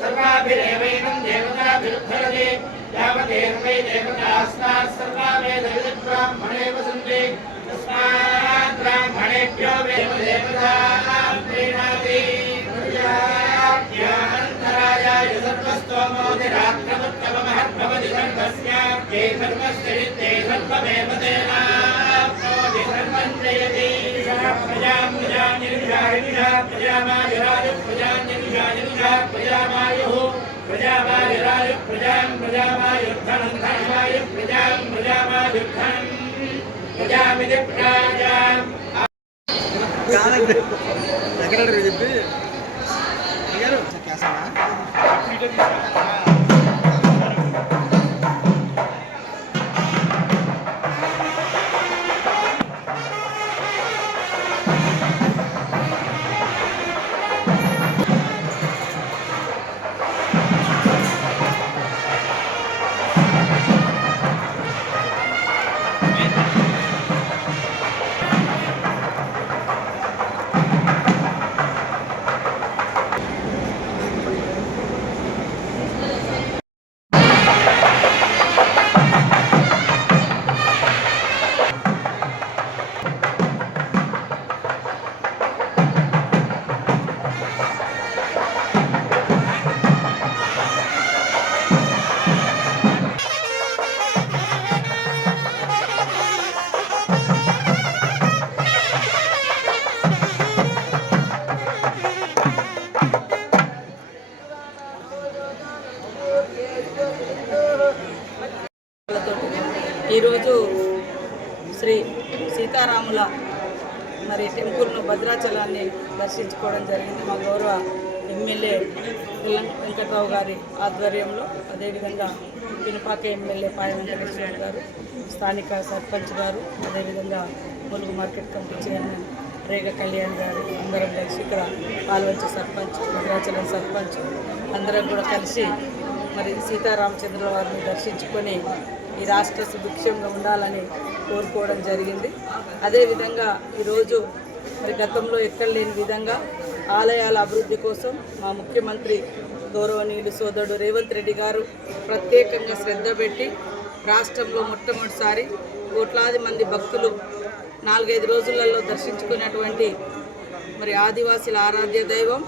सर्वाभिरेवैनं देवताभिरुद्धरति यावदेवै देवतास्ताः सर्वा वेदविद्ब्राह्मणेव सन्ति तस्मात् ब्राह्मणेभ्यो देवताः प्रीणाति प्रजाभ्यान्तरायाय सर्वस्तोमोदिरात्रमुत्तममहद्भवति सर्वस्याप्ये सर्वस्य सर्वमेव तेनाप्नोति सर्वं जयति प्रजां प्रजानिर्विषायिषा प्रजामायुरायुः प्रजान्यविषायिषा प्रजामायुः प्रजामायुरायुः प्रजां प्रजामायुर्धनं धनमायुः प्रजां प्रजामायुर्धनं प्रजामिति प्रजां ఈరోజు శ్రీ సీతారాముల మరి టెంపుల్ను భద్రాచలాన్ని దర్శించుకోవడం జరిగింది. మా గౌరవ ఎమ్మెల్యే వెంకట్రావు గారి ఆధ్వర్యంలో, అదేవిధంగా పినపాక ఎమ్మెల్యే పాయ వెంకటేశ్వర గారు, స్థానిక సర్పంచ్ గారు, అదేవిధంగా ములుగు మార్కెట్ కమిటీ చైర్మన్ రేగ కళ్యాణ్ గారు అందరం కలిసి ఇక్కడ పాల్వంచ సర్పంచ్, భద్రాచలం సర్పంచ్ అందరం కూడా కలిసి మరి సీతారామచంద్రుల వారిని దర్శించుకొని ఈ రాష్ట్ర సుభిక్షంగా ఉండాలని కోరుకోవడం జరిగింది. అదేవిధంగా ఈరోజు మరి గతంలో ఎక్కడ లేని విధంగా ఆలయాల అభివృద్ధి కోసం మా ముఖ్యమంత్రి గౌరవనీయులు సోదరుడు రేవంత్ రెడ్డి గారు ప్రత్యేకంగా శ్రద్ధ పెట్టి రాష్ట్రంలో మొట్టమొదటిసారి కోట్లాది మంది భక్తులు 4-5 రోజులలో దర్శించుకున్నటువంటి మరి ఆదివాసీల ఆరాధ్య దైవం,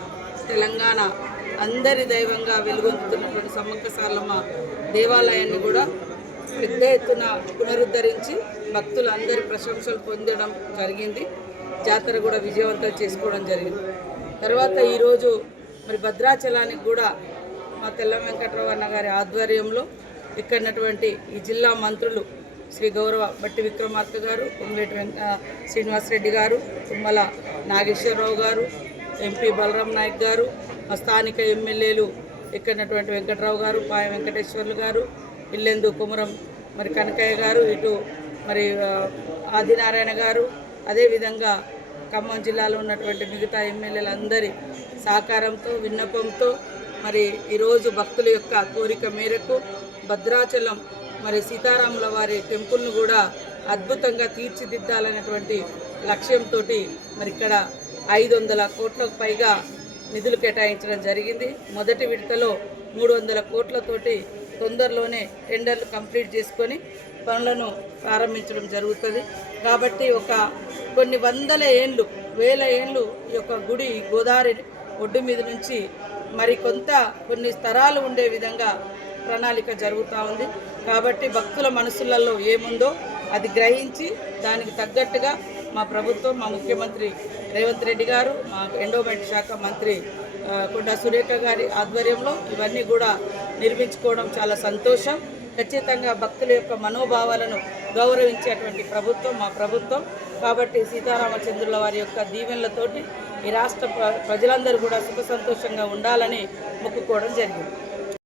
తెలంగాణ అందరి దైవంగా వెలుగొందుతున్నటువంటి సమ్మక్క సారలమ్మ దేవాలయాన్ని కూడా పెద్ద ఎత్తున పునరుద్ధరించి భక్తులందరి ప్రశంసలు పొందడం జరిగింది. జాతర కూడా విజయవంతం చేసుకోవడం జరిగింది. తర్వాత ఈరోజు మరి భద్రాచలానికి కూడా మా తెల్ల వెంకట్రావు అన్న గారి ఆధ్వర్యంలో ఇక్కడటువంటి ఈ జిల్లా మంత్రులు శ్రీ గౌరవ బట్టి విక్రమార్క గారు, పొంగేటి శ్రీనివాసరెడ్డి గారు, తుమ్మల నాగేశ్వరరావు గారు, ఎంపీ బలరాం నాయక్ గారు, మా స్థానిక ఎమ్మెల్యేలు ఇక్కడటువంటి వెంకట్రావు గారు, పాయ వెంకటేశ్వర్లు గారు, ఇల్లెందు కుమరం మరి కనకయ్య గారు, ఇటు మరి ఆదినారాయణ గారు, అదేవిధంగా ఖమ్మం జిల్లాలో ఉన్నటువంటి మిగతా ఎమ్మెల్యేలందరి సహకారంతో విన్నపంతో మరి ఈరోజు భక్తుల యొక్క కోరిక మేరకు భద్రాచలం మరి సీతారాముల వారి టెంపుల్ను కూడా అద్భుతంగా తీర్చిదిద్దాలనేటువంటి లక్ష్యంతో మరి ఇక్కడ 500 కోట్లకు పైగా నిధులు కేటాయించడం జరిగింది. మొదటి విడతలో 300 కోట్లతోటి తొందరలోనే టెండర్లు కంప్లీట్ చేసుకొని పనులను ప్రారంభించడం జరుగుతుంది. కాబట్టి కొన్ని వందల ఏళ్ళు, వేల ఏళ్ళు ఈ యొక్క గుడి గోదావరి ఒడ్డు మీద నుంచి మరి కొన్ని స్తరాలు ఉండే విధంగా ప్రణాళిక జరుగుతూ ఉంది. కాబట్టి భక్తుల మనసులలో ఏముందో అది గ్రహించి దానికి తగ్గట్టుగా మా ప్రభుత్వం, మా ముఖ్యమంత్రి రేవంత్ రెడ్డి గారు, మా ఎండోమెంట్ శాఖ మంత్రి కొండా సురేఖ గారి ఆధ్వర్యంలో ఇవన్నీ కూడా నిర్మించుకోవడం చాలా సంతోషం. ఖచ్చితంగా భక్తుల యొక్క మనోభావాలను గౌరవించేటువంటి ప్రభుత్వం మా ప్రభుత్వం. కాబట్టి సీతారామచంద్రుల వారి యొక్క దీవెనలతోటి ఈ రాష్ట్ర ప్రజలందరూ కూడా సుఖ సంతోషంగా ఉండాలని మొక్కుకోవడం జరిగింది.